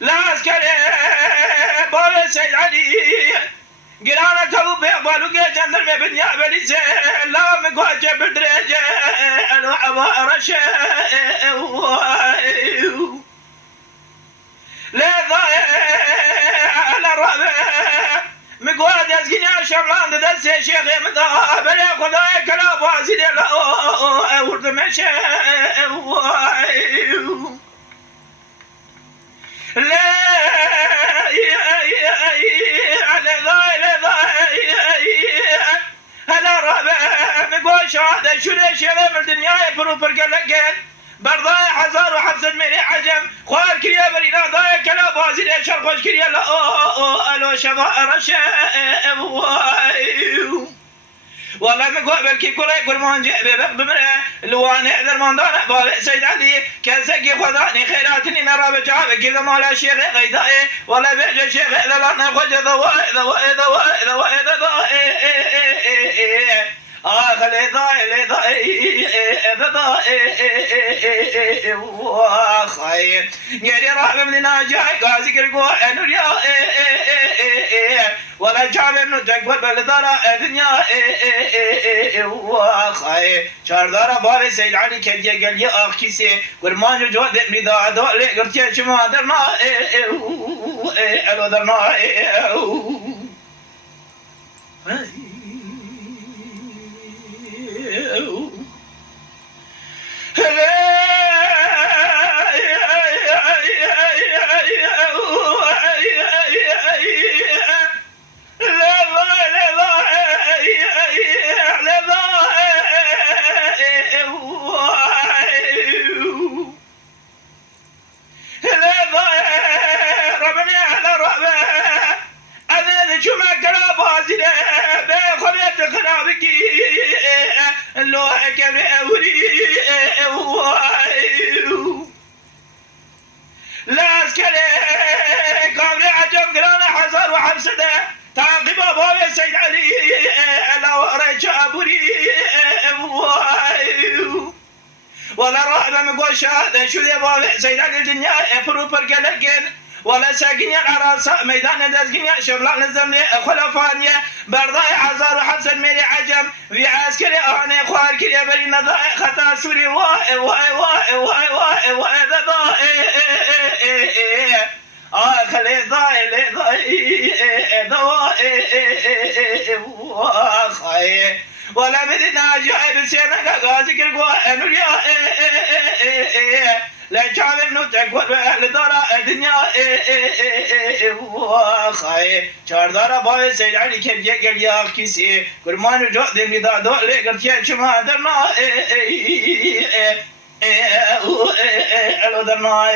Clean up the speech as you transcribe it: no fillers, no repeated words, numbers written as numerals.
لا اسكري بابا سيد علي قرانا تو بيقبلوا جيجان درمي بنيا بليسي لا مقواجه بدريجه الو عبا رشا لذا على الرابع مقواد يزقني شملان دسي شيخي مضى بلي خداي كلا بازي لا ورد مشي لا على ذا هلا رابع مقول شهادة شو ليش يا من الدنيا بروبر قلقين برضاي حزار وحفظ مني عجم خوار كريا برينا ضايق كلا بازي ليش الخوش كريا لا الو شفاء رشا والله مقول بالكي كل يقول ما نجي بمره لواني درمان دانا بابا سيد علي كزكي خداني خيراتني نرى بجابك إذا ما لا شيخ غيدائي ولا بيجي شيخ إذا لا نخرج ضوائي خلي ضاي خاين يا راب من ناجاي قازي كرقوا نوريا ولا جاب من تقبل بالدارا الدنيا خاين شاردارا باب سيد علي كدي قال يا اخيسي قرمان جو دمي دا دول قرتي شما درنا الو درنا لا اسكري قابل عجم قرانا حزار وحبسده تعقب بابا سيد علي لو رجع ابوري ولا رهبه مقول شهاده شو يا بابا سيد علي الدنيا بروبر قلقين ولا ساقني العراس ميدان دزقني شملان الزمني خلفانية برضاي حزار وحبس الميري عجم في عسكري أهاني خوار كريا بري نضاي خطا سوري واي واي واي واي واي واي خلي ضاي لي ضاي ولا بدنا جاي بسينا غازي كرقوا نوريا لا شعب نوتك لدارا الدنيا خاي شاردارا باي سيد علي كيف يقل يا كيسي كرمان جو دمي دا دو لي قرتي شما درنا الو درنا